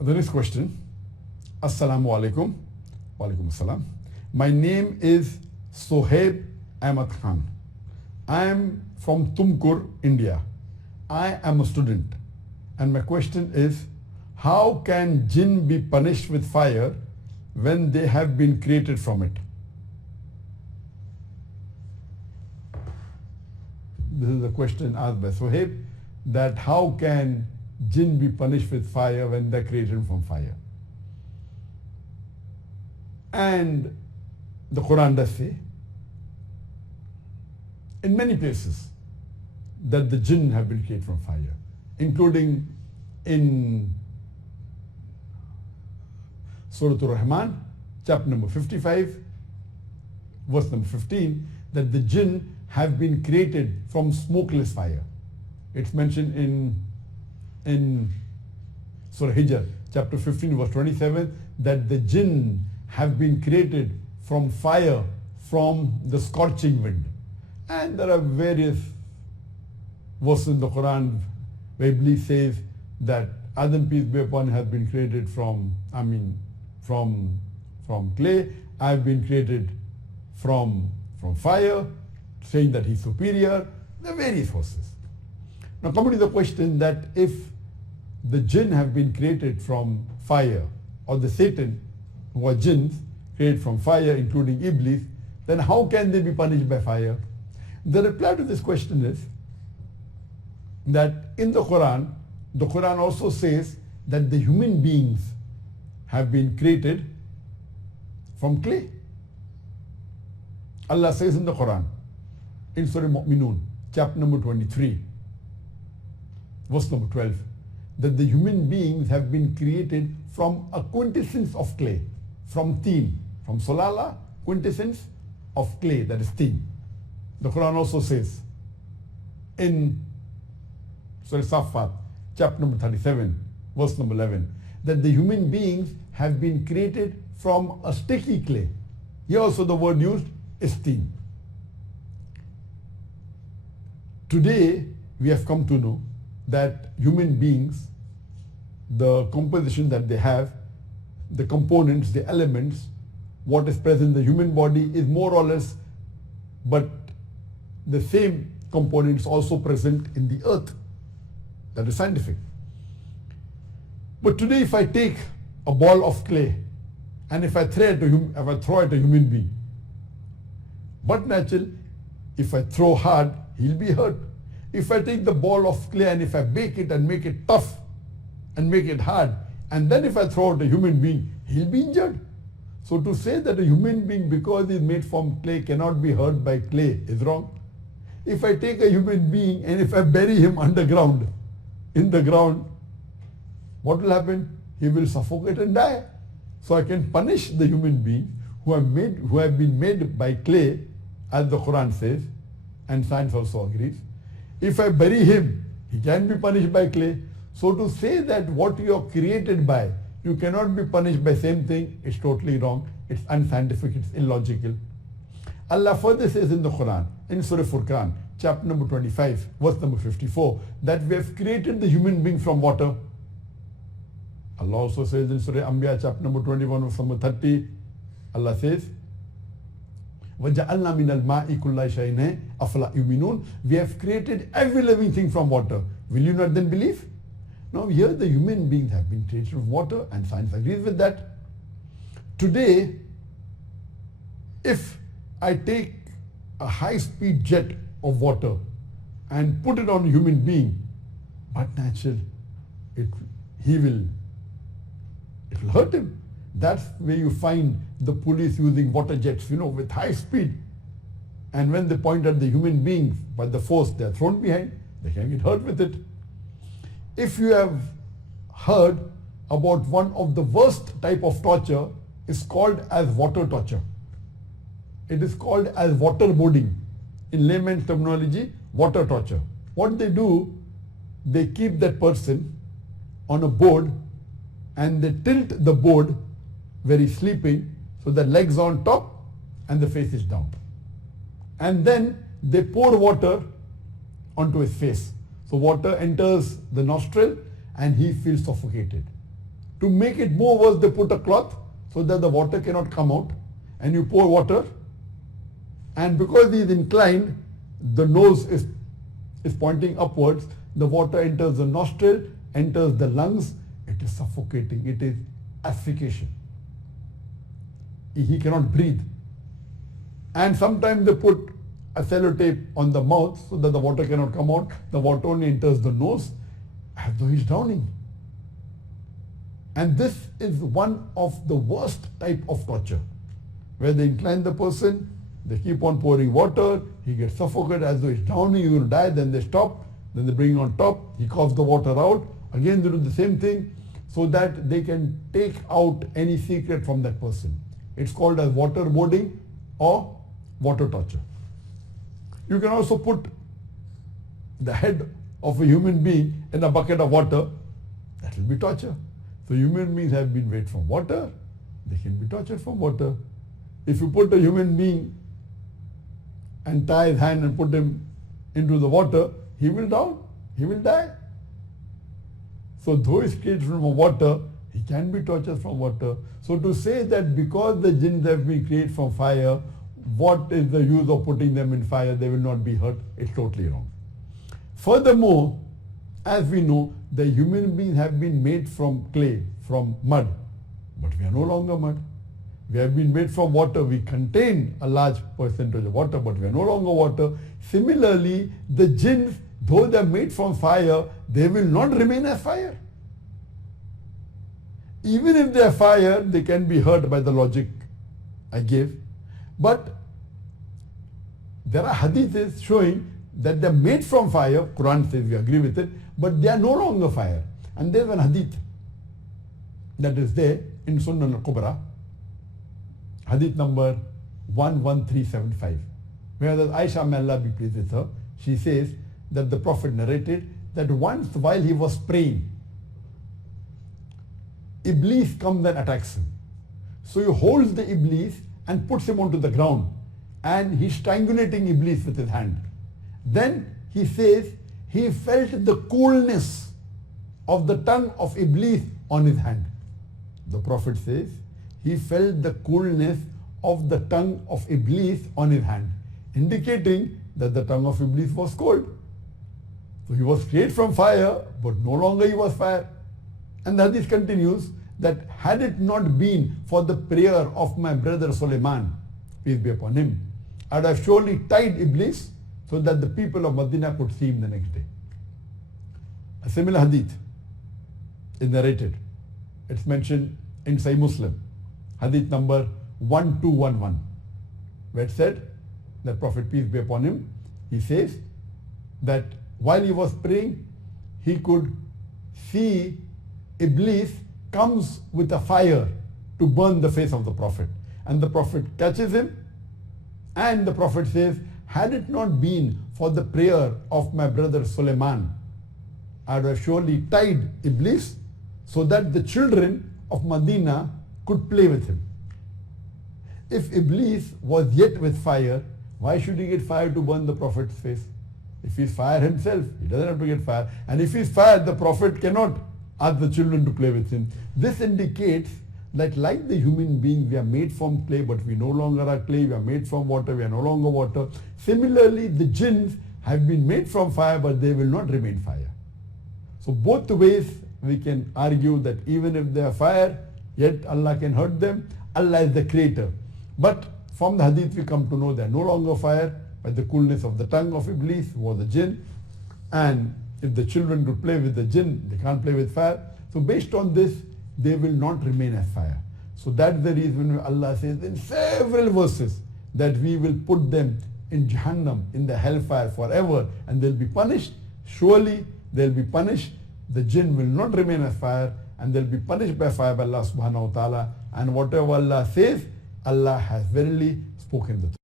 The next question. Assalamu alaikum. Wa alaikum assalam. My name is Sohaib Ahmad Khan. I am from Tumkur, India. I am a student. And my question is, how can jinn be punished with fire when they have been created from it? This is a question asked by Sohaib, that how can jinn be punished with fire when they're created from fire? And the Quran does say, in many places, that the jinn have been created from fire, including in Surah Ar-Rahman, chapter number 55, verse number 15, that the jinn have been created from smokeless fire. It's mentioned in Surah Hijr, chapter 15, verse 27, that the jinn have been created from fire, from the scorching wind. And there are various verses in the Quran where Iblis says that Adam, peace be upon him, has been created from clay. I have been created from fire, saying that he's superior. There are various verses. Now coming to the question that if the jinn have been created from fire, or the Satan, who are jinns, created from fire, including Iblis, then how can they be punished by fire? The reply to this question is that in the Quran also says that the human beings have been created from clay. Allah says in the Quran, in Surah Mu'minun, chapter number 23, verse number 12, that the human beings have been created from a quintessence of clay, from teen, from solala, quintessence of clay, that is teen. The Quran also says in Surah Safat, chapter number 37, verse number 11, that the human beings have been created from a sticky clay. Here also the word used is teen. Today we have come to know that human beings, the composition that they have, the components, the elements, what is present in the human body is more or less, but the same components also present in the earth. That is scientific. But today if I take a ball of clay and if I throw it at a human being, but natural, if I throw hard, he'll be hurt. If I take the ball of clay and if I bake it and make it tough and make it hard, and then if I throw at a human being, he'll be injured. So to say that a human being, because he's made from clay, cannot be hurt by clay is wrong. If I take a human being and if I bury him underground, in the ground, what will happen? He will suffocate and die. So I can punish the human beings who have been made by clay, as the Quran says, and science also agrees. If I bury him, he can be punished by clay. So to say that what you are created by, you cannot be punished by same thing, is totally wrong. It's unscientific, it's illogical. Allah further says in the Quran, in Surah Furqan, chapter number 25, verse number 54, that we have created the human being from water. Allah also says in Surah Anbiya, chapter number 21, verse number 30, Allah says, وَجَعَلْنَا مِنَ الْمَاءِ كُلَّ شَيْءٍ أَفَلَا يُؤْمِنُونَ. We have created every living thing from water. Will you not then believe? Now here the human beings have been created from water, and science agrees with that. Today, if I take a high-speed jet of water and put it on a human being, but natural, it will hurt him. That's where you find the police using water jets, with high speed. And when they point at the human beings, by the force they are thrown behind, they can get hurt with it. If you have heard about one of the worst type of torture, is called as water torture. It is called as waterboarding. In layman's terminology, water torture. What they do, they keep that person on a board and they tilt the board where he's sleeping, so the legs are on top and the face is down. And then they pour water onto his face. So water enters the nostril and he feels suffocated. To make it more worse, they put a cloth so that the water cannot come out, and you pour water, and because he is inclined, the nose is pointing upwards, the water enters the nostril, enters the lungs, it is suffocating, it is asphyxiation. He cannot breathe. And sometimes they put a sellotape on the mouth so that the water cannot come out, the water only enters the nose, as though he's drowning. And this is one of the worst type of torture, where they incline the person, they keep on pouring water, he gets suffocated as though he's drowning, he will die, then they stop, then they bring him on top, he coughs the water out, again they do the same thing, so that they can take out any secret from that person. It's called as waterboarding or water torture. You can also put the head of a human being in a bucket of water, that will be torture. So human beings have been made from water, they can be tortured from water. If you put a human being and tie his hand and put him into the water, he will drown, he will die. So though he is created from water, he can be tortured from water. So to say that because the jinns have been created from fire, what is the use of putting them in fire, they will not be hurt, it's totally wrong. Furthermore, as we know, the human beings have been made from clay, from mud, but we are no longer mud. We have been made from water, we contain a large percentage of water, but we are no longer water. Similarly, the jinns, though they are made from fire, they will not remain as fire. Even if they are fire, they can be hurt by the logic I gave. But there are hadiths showing that they are made from fire, Quran says we agree with it, but they are no longer fire. And there is one hadith that is there in Sunan al-Kubra, hadith number 11375, where Aisha, may Allah be pleased with her, she says that the Prophet narrated that once while he was praying, Iblis comes and attacks him. So he holds the Iblis and puts him onto the ground, and he's strangulating Iblis with his hand. Then he says he felt the coolness of the tongue of Iblis on his hand. The Prophet says he felt the coolness of the tongue of Iblis on his hand, indicating that the tongue of Iblis was cold. So he was created from fire, but no longer he was fire. And the hadith continues that had it not been for the prayer of my brother Suleiman, peace be upon him, I would have surely tied Iblis so that the people of Medina could see him the next day. A similar hadith is narrated. It's mentioned in Sahih Muslim, hadith number 1211, where it said that Prophet, peace be upon him, he says that while he was praying, he could see Iblis comes with a fire to burn the face of the Prophet. And the Prophet catches him, and the Prophet says, had it not been for the prayer of my brother Suleiman, I would have surely tied Iblis so that the children of Medina could play with him. If Iblis was yet with fire, why should he get fire to burn the Prophet's face? If he's fire himself, he doesn't have to get fire. And if he's fire, the Prophet cannot ask the children to play with him. This indicates that like the human being, we are made from clay, but we no longer are clay. We are made from water, we are no longer water. Similarly, the jinns have been made from fire, but they will not remain fire. So both the ways we can argue that even if they are fire, yet Allah can hurt them. Allah is the creator. But from the hadith we come to know they are no longer fire by the coolness of the tongue of Iblis, who was the jinn. And if the children could play with the jinn, they can't play with fire. So based on this, they will not remain as fire. So that's the reason Allah says in several verses that we will put them in Jahannam, in the hellfire forever, and they'll be punished. Surely they'll be punished. The jinn will not remain as fire, and they'll be punished by fire by Allah subhanahu wa ta'ala. And whatever Allah says, Allah has verily spoken the truth.